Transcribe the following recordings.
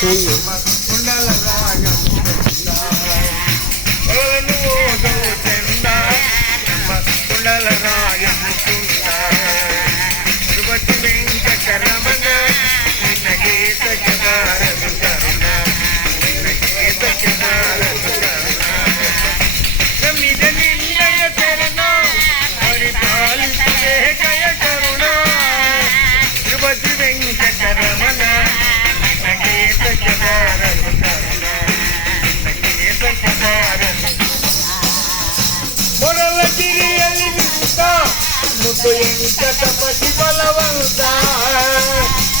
కుండలరాయ కుండలరాయ తిరుపతి వెంకటరమణ నిన్న గీతకి భారత కరుణ నిన్న గీతకి భారత కరుణ నమ్మిద నిన్నయ కరుణ పరిపాలించే కయ కరుణ తిరుపతి వెంకటరమణ నిన్న గీతకి భారత కరుణ నిన్న గీతకి భారత ಮೊಡಲ ಗಿರಿಯಲ್ಲಿ ನಿಂತ ಮುದ್ದು ಎಂಕಟಪತಿ ಬಲವಂತ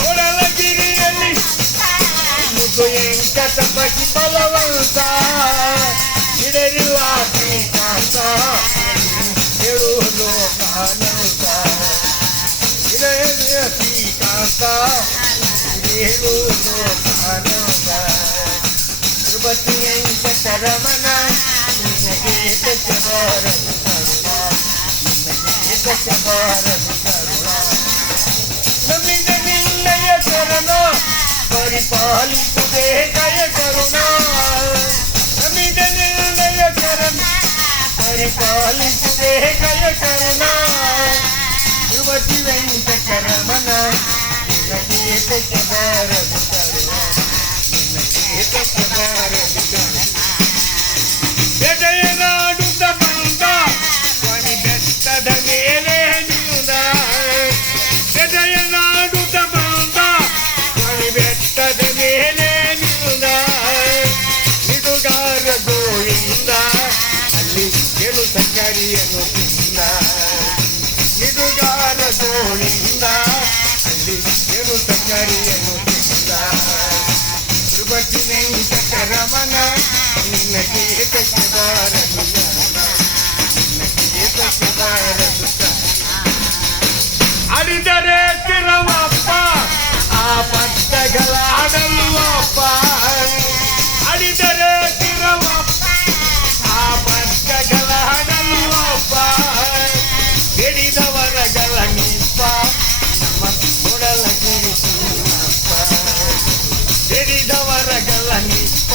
ಮೊಡಲ ಗಿರಿಯಲ್ಲಿ ಮುದ್ದು ಎಂಕಟಪತಿ ಬಲವಂತ ಇಡರಿಲ್ಲ ಶ್ರೀಕಾಂತ ಹೇಳು ಲೋಕಾನಂತ ಇಡರಿಲ್ಲ ಶ್ರೀಕಾಂತ ಹೇಳು ಲೋಕಾನಂತ ತಿರುಪತಿ ವೆಂಕಟರಮಣ ನಮ್ಮಿದ ನಿನ್ನಯ ಕರುಣ ಪರಿಪಾಲಿಸುವುದೇ ಕಯ ಕರುಣ ನಮ್ಮಿದ ನಿನ್ನಯ ಕರುಣ ಪರಿಪಾಲಿಸುವುದೇ ಕಯ ಕರುಣ ತಿರುಪತಿ ವೆಂಕಟರಮಣ ನಿನಗೆ ಬಾರದು ಕರುಣ ನಿನಗೆ ಬಾರದು ಕರುಣ ಎಡೆಯನಾಡುತ್ತ ಬಂದ ಸ್ವಾಮಿ ಬೆಟ್ಟದ ಮೇಲೆ ನಿಂದ ಎಡೆಯನಾಡುತ್ತ ಬಂದ ಸ್ವಾಮಿ ಬೆಟ್ಟದ ಮೇಲೆ ನಿಂದ ನಿಡುಗಾರ ಗೋವಿಂದ ಅಲ್ಲಿ ಗೆಲು ಸಕ್ಕರಿಯನ್ನು ತಿಂದ ನಿಡುಗಾರ ಗೋವಿಂದ ಅಲ್ಲಿ ಗೆಲು ಸಕ್ಕರಿಯನ್ನು ತಿಂದ ತಿರುಪತಿ ವೆಂಕಟರಮಣ ನಿನಗೆ ಬಾರದು ಕರುಣ ನಿನಗೆ ಬಾರದು ಅಡಿದರೆ ತಿರುವಪ್ಪ ಆ ಪಟ್ಟಗಳ ಆಡಲುವಪ್ಪ ಅಡಿದರೆ ತಿರುವಪ್ಪ ಆ ಪಟ್ಟಗಳ ಆಡಲುವಪ್ಪ ಹಿಡಿದವರಗಳ ನಿಪ್ಪ ನಮ್ಮ ಕೊಡಲ ಗಿರಿಯಪ್ಪ ಹಿಡಿದವರಗಳ ನಿಪ್ಪ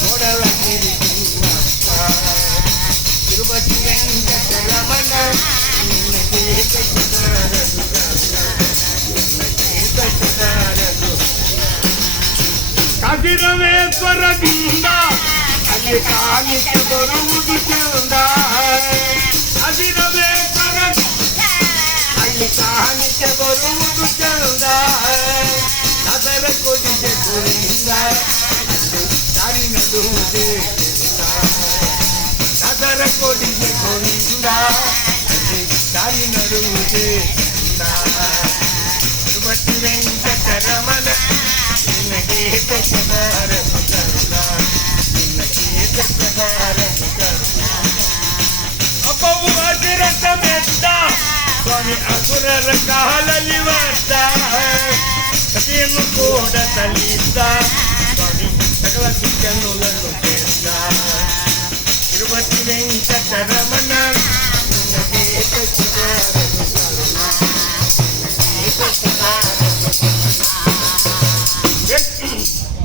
ಕೊಡಲ ಗಿರಿಯಪ್ಪ ತಿರುಪತಿ ವೆಂಕಟರಮಣ ನಿನಗೆ ಬಾರದು ಕರುಣ ನಿನಗೆ ಬಾರದು ಕಾಶಿರಾಮೇಶ್ವರದಿಂದ ಅಲ್ಲಿ ಕಾಣಿಕೆ ಬರುವುದು ಚಂದ ಕಾಶಿರಾಮೇಶ್ವರ ಅಲ್ಲಿ ಕಾಣಿಕೆ ಬರುವುದು ಚಂದ ಅದರ ಕೊಡಿಗೆ ಗೋವಿಂದ ದಾರಿ ನಡುವುದೇ ಅದರ ಕೊಡಿಗೆ ಗೋವಿಂದ ದಾರಿ ನಡುವುದೇ ತಿರುಪತಿ ವೆಂಕಟರಮಣ ನಿನಗೆ ಬಾರದು ಕರುಣ ನಿನಗೆ ಬಾರದು ಕರುಣ ಅಪ್ಪವು ಹಸಿರತ ಮೆತ್ತ ಸ್ವಾಮಿ ಅಸುರರ ಕಾಲಲ್ಲಿ ವರ್ತ ಕಥೆಯನ್ನು ಕೂಡ ತಲ್ಲಿದ್ದ ಸ್ವಾಮಿ ಸಕಲ ಸಿಕ್ಕನ್ನು ತೆತ್ತ ತಿರುಪತಿ ವೆಂಕಟ